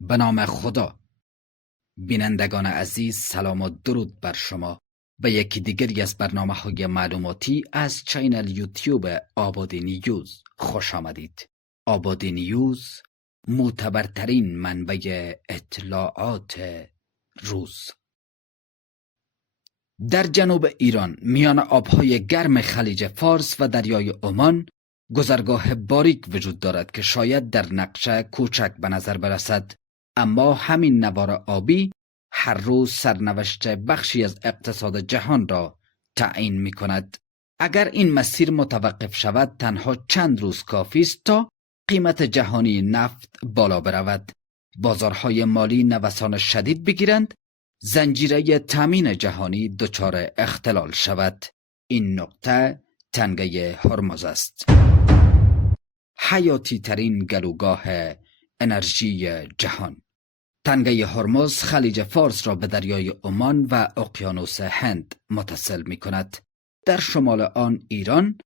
به نام خدا. بینندگان عزیز، سلام و درود بر شما به یکی دیگری از برنامه‌های معلوماتی از چینل یوتیوب آبادی نیوز خوش آمدید. آبادی نیوز معتبرترین منبع اطلاعات روز. در جنوب ایران میان آبهای گرم خلیج فارس و دریای عمان گذرگاه باریک وجود دارد که شاید در نقشه کوچک به نظر برسد، اما همین نوار آبی هر روز سرنوشت بخشی از اقتصاد جهان را تعیین می کند. اگر این مسیر متوقف شود تنها چند روز کافی است تا قیمت جهانی نفت بالا برود، بازارهای مالی نوسان شدید بگیرند، زنجیره تامین جهانی دچار اختلال شود. این نقطه تنگه هرمز است، حیاتی ترین گلوگاه انرژی جهان. تنگه هرمز خلیج فارس را به دریای عمان و اقیانوس هند متصل می کند. در شمال آن ایران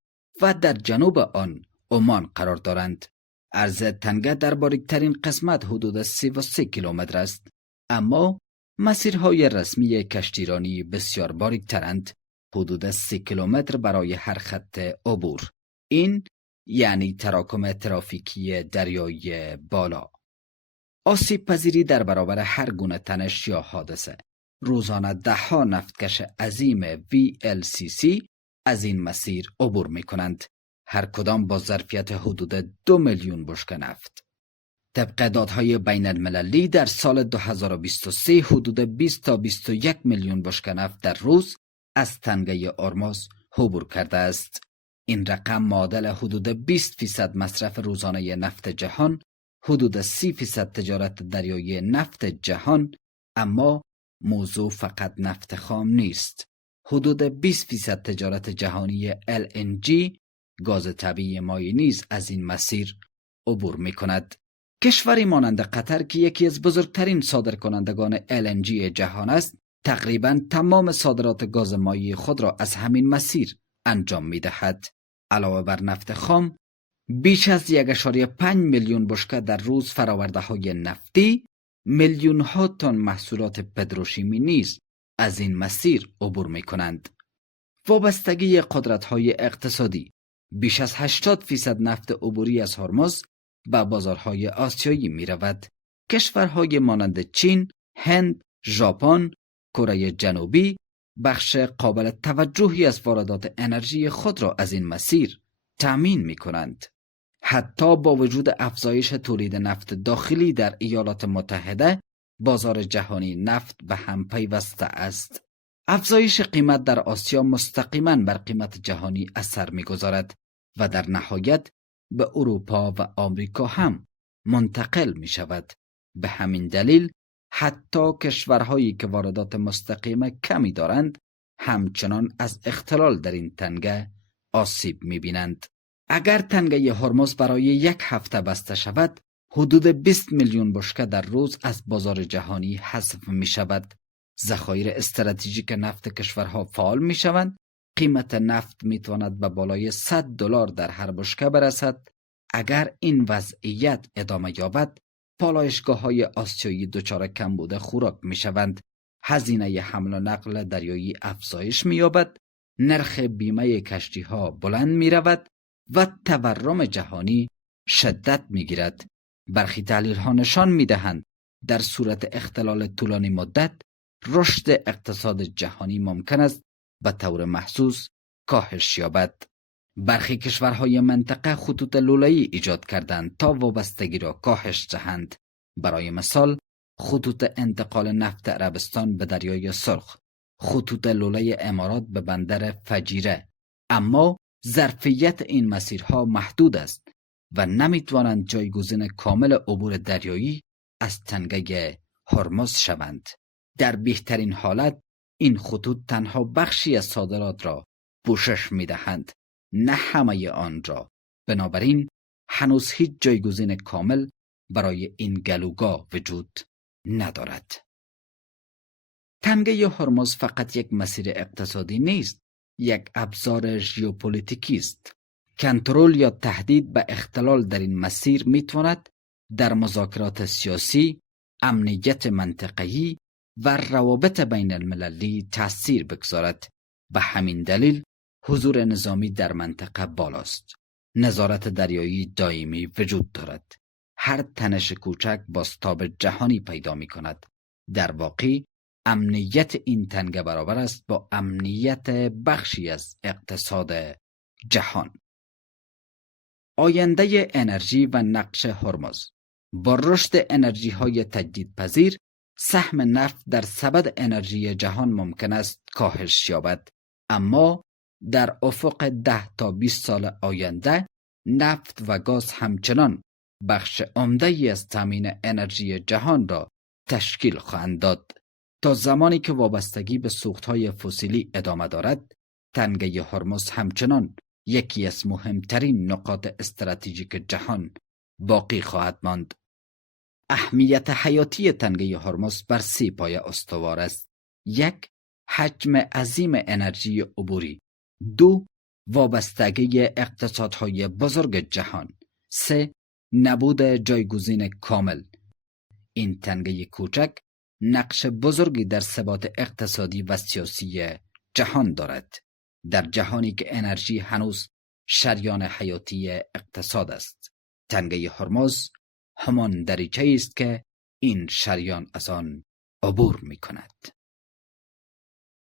و در جنوب آن عمان قرار دارند. عرض تنگه در باریکترین قسمت حدود 33 کیلومتر است، اما مسیرهای رسمی کشتیرانی بسیار باریکترند، حدود 30 کیلومتر برای هر خط عبور. این یعنی تراکم ترافیکی دریایی بالا. آسیب پذیری در برابر هر گونه تنش یا حادثه. روزانه دهها نفتکش عظیم VLCC از این مسیر عبور می کنند، هر کدام با ظرفیت حدود 2 میلیون بشکه نفت. طبق دادهای بین المللی در سال 2023 حدود 20 تا 21 میلیون بشکه نفت در روز از تنگه هرمز عبور کرده است. این رقم معادل حدود 20% مصرف روزانه نفت جهان، حدود 30% تجارت دریایی نفت جهان. اما موضوع فقط نفت خام نیست. حدود 20% تجارت جهانی LNG گاز طبیعی مایع نیز از این مسیر عبور می کند. کشوری مانند قطر که یکی از بزرگترین صادرکنندگان LNG جهان است، تقریباً تمام صادرات گاز مایع خود را از همین مسیر انجام می دهد. علاوه بر نفت خام، بیش از 1.5 میلیون بشکه در روز فراورده های نفتی، میلیون ها تن محصولات پتروشیمی نیز از این مسیر عبور می کنند. وابستگی قدرت های اقتصادی. بیش از 80% نفت عبوری از هرمز به بازارهای آسیایی می رود. کشورهای مانند چین، هند، ژاپن، کره جنوبی بخش قابل توجهی از واردات انرژی خود را از این مسیر تأمین می کنند. حتی با وجود افزایش تولید نفت داخلی در ایالات متحده، بازار جهانی نفت به هم پیوسته است. افزایش قیمت در آسیا مستقیما بر قیمت جهانی اثر می‌گذارد و در نهایت به اروپا و آمریکا هم منتقل می شود. به همین دلیل حتی کشورهایی که واردات مستقیم کمی دارند همچنان از اختلال در این تنگه آسیب می بینند. اگر تنگه هرمز برای 1 هفته بسته شود، حدود 20 میلیون بشکه در روز از بازار جهانی حذف می شود. ذخایر استراتژیک نفت کشورها فعال می شوند. قیمت نفت می تواند به بالای $100 در هر بشکه برسد. اگر این وضعیت ادامه یابد، پالایشگاه‌های آسیایی دچار کمبود خوراک می شوند. هزینه حمل و نقل دریایی افزایش می یابد. نرخ بیمه کشتی‌ها بلند می رود و تورم جهانی شدت می گیرد. برخی تحلیل‌ها نشان می دهند در صورت اختلال طولانی مدت رشد اقتصاد جهانی ممکن است به طور محسوس کاهش یابد. برخی کشورهای منطقه خطوط لوله‌ای ایجاد کردند تا وابستگی را کاهش دهند. برای مثال خطوط انتقال نفت عربستان به دریای سرخ، خطوط لوله امارات به بندر فجیره. اما ظرفیت این مسیرها محدود است و نمیتوانند جایگزین کامل عبور دریایی از تنگه هرمز شوند. در بهترین حالت این خطوط تنها بخشی از صادرات را پوشش میدهند، نه همه آن را. بنابراین هنوز هیچ جایگزین کامل برای این گلوگاه وجود ندارد. تنگه هرمز فقط یک مسیر اقتصادی نیست، یک ابزار ژئوپلیتیکی است. کنترل یا تهدید به اختلال در این مسیر میتواند در مذاکرات سیاسی، امنیت منطقه‌ای و روابط بین المللی تأثیر بگذارد. به همین دلیل حضور نظامی در منطقه بالاست. نظارت دریایی دائمی وجود دارد. هر تنش کوچک بازتاب جهانی پیدا می کند. در واقع امنیت این تنگه برابر است با امنیت بخشی از اقتصاد جهان. آینده انرژی و نقش هرمز. با رشد انرژی های تجدیدپذیر، سهم نفت در سبد انرژی جهان ممکن است کاهش یابد، اما در افق 10 تا 20 سال آینده نفت و گاز همچنان بخش عمده‌ای از تامین انرژی جهان را تشکیل خواهند داد. تا زمانی که وابستگی به سوختهای فسیلی ادامه دارد، تنگه هرمز همچنان یکی از مهمترین نقاط استراتژیک جهان باقی خواهد ماند. اهمیت حیاتی تنگه هرمز بر 3 پایه استوار است. 1. حجم عظیم انرژی عبوری. 2. وابستگی اقتصادهای بزرگ جهان. 3. نبود جایگزین کامل. این تنگه کوچک نقش بزرگی در ثبات اقتصادی و سیاسی جهان دارد، در جهانی که انرژی هنوز شریان حیاتی اقتصاد است. تنگه هرمز همان دریچه است که این شریان از آن عبور می کند.